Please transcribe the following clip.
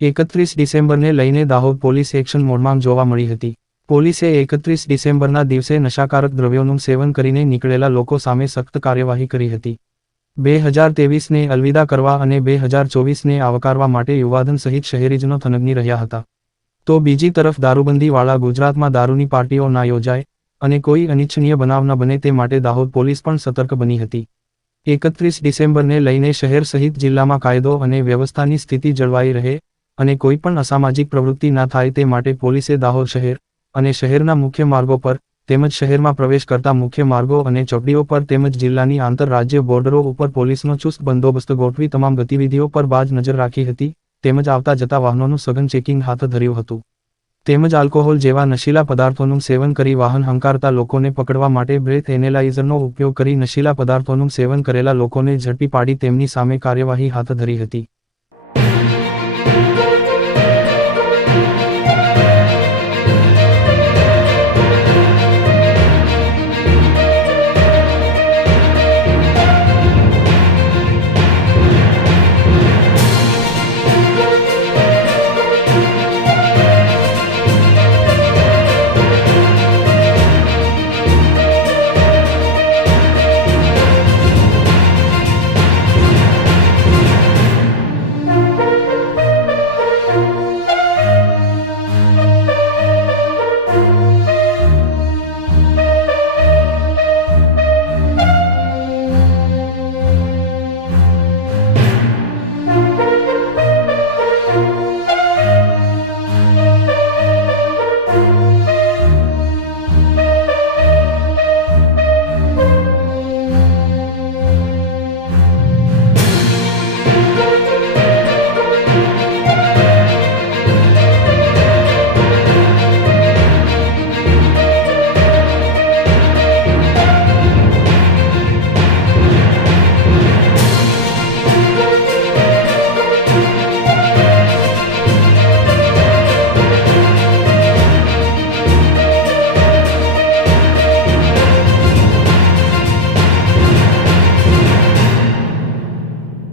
31 ડિસેમ્બરને લઈને Dahod police action મોડમાં જોવા મળી હતી. પોલીસે 31 ડિસેમ્બરના દિવસે નશાકારક દ્રવ્યોનું સેવન કરીને નીકળેલા લોકો સામે સખ્ત કાર્યવાહી કરી હતી. 2023ને અલવિદા કરવા અને 2024ને આવકારવા માટે યુવાધન સહિત શહેરીજનો થનગની રહ્યા હતા. તો બીજી તરફ દારૂબંધીવાળા ગુજરાતમાં દારૂની પાર્ટીઓ ના યોજાય અને કોઈ અનિચ્છનીય બનાવ ન બને તે માટે દાહોદ પોલીસ પણ સતર્ક બની હતી. 31 ડિસેમ્બરને લઈને શહેર સહિત જિલ્લામાં કાયદો અને વ્યવસ્થાની સ્થિતિ જળવાઈ રહે અને કોઈ પણ અસામાજિક પ્રવૃત્તિ ના થાય તે માટે પોલીસે દાહોદ શહેર અને શહેરના મુખ્ય માર્ગો પર તેમજ શહેરમાં પ્રવેશ કરતા મુખ્ય માર્ગો અને ચોકડીઓ પર તેમજ જિલ્લાની આંતરરાજ્ય બોર્ડરો ઉપર પોલીસનો ચુસ્ત બંદોબસ્ત ગોઠવી તમામ ગતિવિધિઓ પર બાજ નજર રાખી હતી તેમજ આવતા જતા વાહનોનું સઘન ચેકિંગ હાથ ધર્યું હતું. તેમજ આલ્કોહોલ જેવા નશીલા પદાર્થોનું સેવન કરી વાહન હંકારતા લોકોને પકડવા માટે બ્રેથ એનેલાઇઝરનો ઉપયોગ કરી નશીલા પદાર્થોનું સેવન કરેલા લોકોને ઝડપી પાડી તેમની સામે કાર્યવાહી હાથ ધરી હતી.